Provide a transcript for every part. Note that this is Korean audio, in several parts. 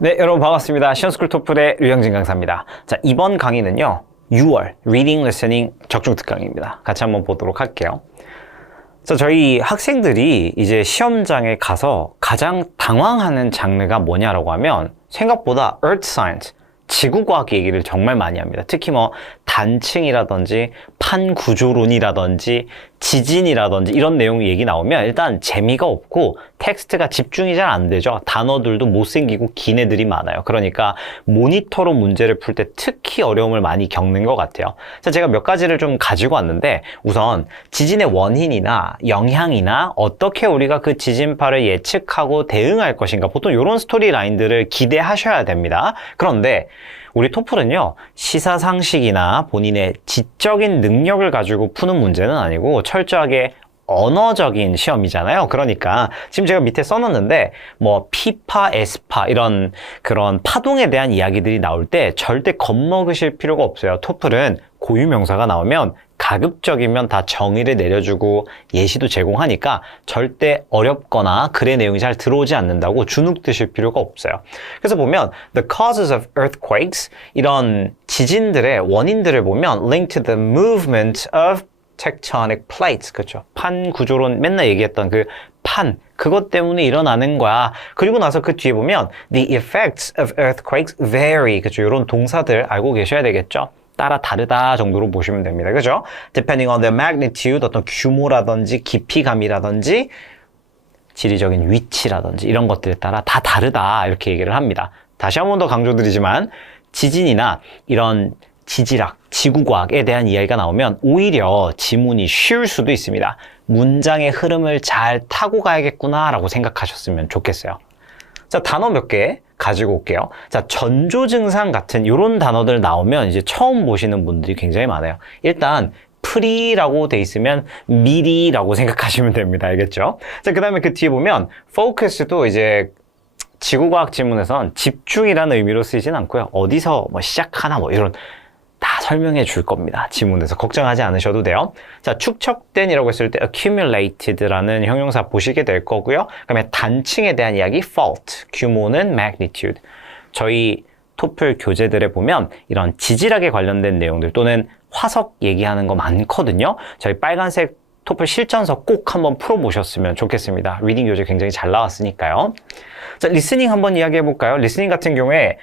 네, 여러분 반갑습니다. 시험스쿨 토플의 류영진 강사입니다. 자, 이번 강의는요, 6월 Reading, Listening 적중 특강입니다. 같이 한번 보도록 할게요. 자, 저희 학생들이 이제 시험장에 가서 가장 당황하는 장르가 뭐냐라고 하면 생각보다 Earth Science, 지구과학 얘기를 정말 많이 합니다. 특히 뭐 단층이라든지 판구조론이라든지 지진이라든지 이런 내용 얘기 나오면 일단 재미가 없고 텍스트가 집중이 잘 안 되죠. 단어들도 못생기고 긴 애들이 많아요. 그러니까 모니터로 문제를 풀 때 특히 어려움을 많이 겪는 것 같아요. 그래서 제가 몇 가지를 좀 가지고 왔는데 우선 지진의 원인이나 영향이나 어떻게 우리가 그 지진파를 예측하고 대응할 것인가 보통 이런 스토리 라인들을 기대하셔야 됩니다. 그런데 우리 토플은요, 시사상식이나 본인의 지적인 능력을 가지고 푸는 문제는 아니고 철저하게 언어적인 시험이잖아요. 그러니까 지금 제가 밑에 써놨는데 뭐 P파, S파 이런 그런 파동에 대한 이야기들이 나올 때 절대 겁먹으실 필요가 없어요. 토플은 고유명사가 나오면 가급적이면 다 정의를 내려주고 예시도 제공하니까 절대 어렵거나 글의 내용이 잘 들어오지 않는다고 주눅 드실 필요가 없어요. 그래서 보면 The causes of earthquakes 이런 지진들의 원인들을 보면 linked to the movement of tectonic plates. 그렇죠. 판 구조론 맨날 얘기했던 그 판, 그것 때문에 일어나는 거야. 그리고 나서 그 뒤에 보면 the effects of earthquakes vary. 그렇죠. 이런 동사들 알고 계셔야 되겠죠. 따라 다르다 정도로 보시면 됩니다. 그죠? Depending on the magnitude, 어떤 규모라든지 깊이감이라든지 지리적인 위치라든지 이런 것들에 따라 다 다르다 이렇게 얘기를 합니다. 다시 한 번 더 강조드리지만 지진이나 이런 지질학, 지구과학에 대한 이야기가 나오면 오히려 지문이 쉬울 수도 있습니다. 문장의 흐름을 잘 타고 가야겠구나 라고 생각하셨으면 좋겠어요. 자, 단어 몇 개 가지고 올게요. 자, 전조증상 같은 이런 단어들 나오면 이제 처음 보시는 분들이 굉장히 많아요. 일단 프리라고 돼 있으면 미리라고 생각하시면 됩니다. 알겠죠? 자, 그 다음에 그 뒤에 보면 focus도 이제 지구과학 지문에선 집중이라는 의미로 쓰이진 않고요. 어디서 뭐 시작하나 뭐 이런 다 설명해 줄 겁니다. 지문에서 걱정하지 않으셔도 돼요. 자, 축적된이라고 했을 때 accumulated라는 형용사 보시게 될 거고요. 그다음에 단층에 대한 이야기 fault, 규모는 magnitude. 저희 토플 교재들에 보면 이런 지질학에 관련된 내용들 또는 화석 얘기하는 거 많거든요. 저희 빨간색 토플 실전서 꼭 한번 풀어보셨으면 좋겠습니다. 리딩 교재 굉장히 잘 나왔으니까요. 자, 리스닝 한번 이야기해 볼까요? 리스닝 같은 경우에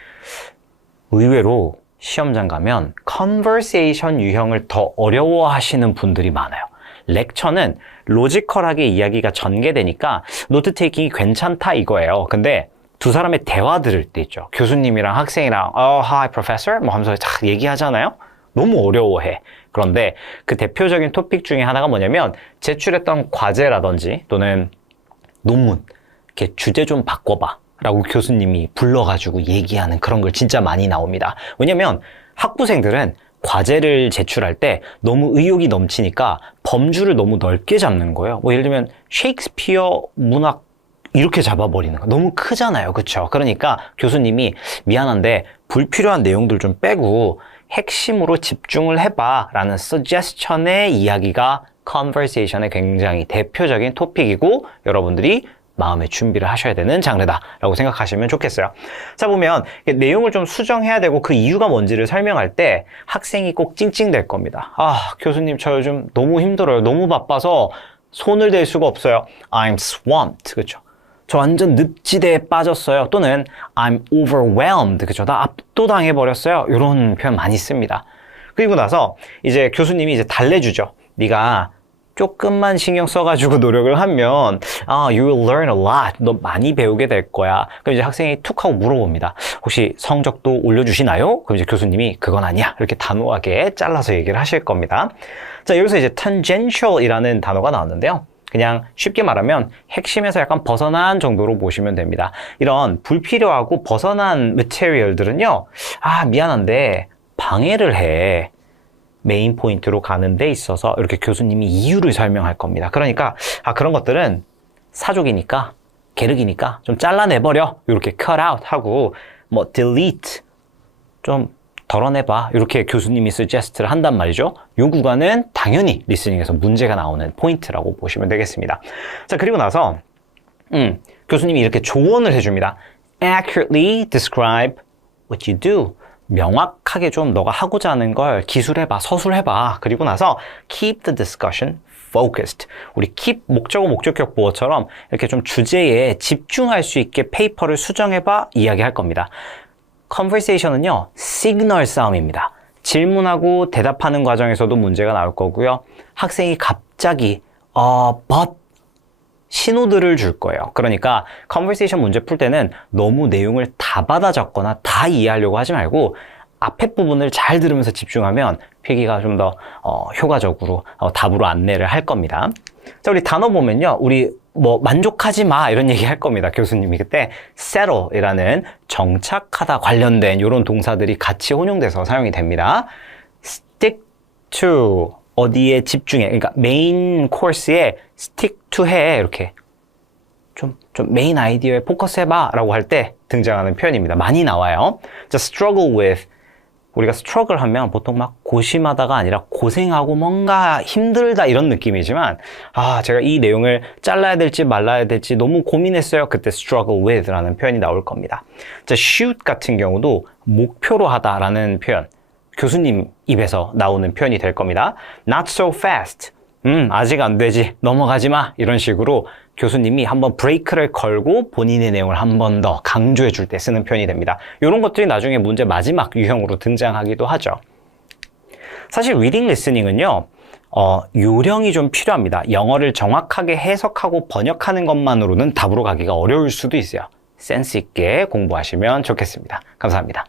의외로 시험장 가면 컨버세이션 유형을 더 어려워하시는 분들이 많아요. лек처는 로지컬하게 이야기가 전개되니까 노트 테이킹이 괜찮다 이거예요. 근데 두 사람의 대화 들을 때 있죠. 교수님이랑 학생이랑 hi professor 뭐 하면서 딱 얘기하잖아요. 너무 어려워해. 그런데 그 대표적인 토픽 중에 하나가 뭐냐면 제출했던 과제라든지 또는 논문 이렇게 주제 좀 바꿔봐 라고 교수님이 불러가지고 얘기하는 그런 걸 진짜 많이 나옵니다. 왜냐면 학부생들은 과제를 제출할 때 너무 의욕이 넘치니까 범주를 너무 넓게 잡는 거예요. 뭐 예를 들면 셰익스피어 문학 이렇게 잡아버리는 거 너무 크잖아요. 그렇죠? 그러니까 교수님이 미안한데 불필요한 내용들 좀 빼고 핵심으로 집중을 해봐 라는 suggestion의 이야기가 conversation의 굉장히 대표적인 토픽이고 여러분들이 마음의 준비를 하셔야 되는 장르다라고 생각하시면 좋겠어요. 자, 보면 내용을 좀 수정해야 되고 그 이유가 뭔지를 설명할 때 학생이 꼭 찡찡댈 겁니다. 아, 교수님 저 요즘 너무 힘들어요. 너무 바빠서 손을 댈 수가 없어요. I'm swamped. 그렇죠? 저 완전 늪지대에 빠졌어요. 또는 I'm overwhelmed. 그렇죠? 나 압도당해버렸어요. 이런 표현 많이 씁니다. 그리고 나서 이제 교수님이 이제 달래주죠. 네가 조금만 신경 써가지고 노력을 하면 you will learn a lot. 너 많이 배우게 될 거야. 그럼 이제 학생이 툭 하고 물어봅니다. 혹시 성적도 올려주시나요? 그럼 이제 교수님이 그건 아니야. 이렇게 단호하게 잘라서 얘기를 하실 겁니다. 자, 여기서 이제 tangential이라는 단어가 나왔는데요. 그냥 쉽게 말하면 핵심에서 약간 벗어난 정도로 보시면 됩니다. 이런 불필요하고 벗어난 material들은요. 미안한데 방해를 해. 메인 포인트로 가는 데 있어서 이렇게 교수님이 이유를 설명할 겁니다. 그러니까 그런 것들은 사족이니까 게르기니까 좀 잘라내버려 이렇게 cut out 하고 뭐 delete 좀 덜어내봐 이렇게 교수님이 suggest를 한단 말이죠. 이 구간은 당연히 리스닝에서 문제가 나오는 포인트라고 보시면 되겠습니다. 자, 그리고 나서 교수님이 이렇게 조언을 해줍니다. accurately describe what you do. 명확하게 좀 너가 하고자 하는 걸 기술해봐, 서술해봐. 그리고 나서 keep the discussion focused. 우리 keep 목적어 목적격 보어처럼 이렇게 좀 주제에 집중할 수 있게 페이퍼를 수정해봐 이야기할 겁니다. conversation은요, 시그널 싸움입니다. 질문하고 대답하는 과정에서도 문제가 나올 거고요. 학생이 갑자기 but 신호들을 줄 거예요. 그러니까 conversation 문제 풀 때는 너무 내용을 다 받아 적거나 다 이해하려고 하지 말고 앞에 부분을 잘 들으면서 집중하면 필기가 좀 더 효과적으로 답으로 안내를 할 겁니다. 자, 우리 단어 보면요. 우리 뭐 만족하지 마 이런 얘기 할 겁니다. 교수님이 그때 settle이라는 정착하다 관련된 이런 동사들이 같이 혼용돼서 사용이 됩니다. stick to 어디에 집중해. 그러니까 메인 코र्스에 stick to 해. 이렇게 좀 메인 아이디어에 포커스 해봐 라고 할 때 등장하는 표현입니다. 많이 나와요. 자, struggle with. 우리가 struggle 하면 보통 막 고심하다가 아니라 고생하고 뭔가 힘들다 이런 느낌이지만 제가 이 내용을 잘라야 될지 말라야 될지 너무 고민했어요. 그때 struggle with 라는 표현이 나올 겁니다. 자, shoot 같은 경우도 목표로 하다라는 표현. 교수님 입에서 나오는 표현이 될 겁니다. Not so fast. 아직 안 되지. 넘어가지 마. 이런 식으로 교수님이 한번 브레이크를 걸고 본인의 내용을 한 번 더 강조해 줄 때 쓰는 표현이 됩니다. 이런 것들이 나중에 문제 마지막 유형으로 등장하기도 하죠. 사실 리딩 리스닝은요. 요령이 좀 필요합니다. 영어를 정확하게 해석하고 번역하는 것만으로는 답으로 가기가 어려울 수도 있어요. 센스 있게 공부하시면 좋겠습니다. 감사합니다.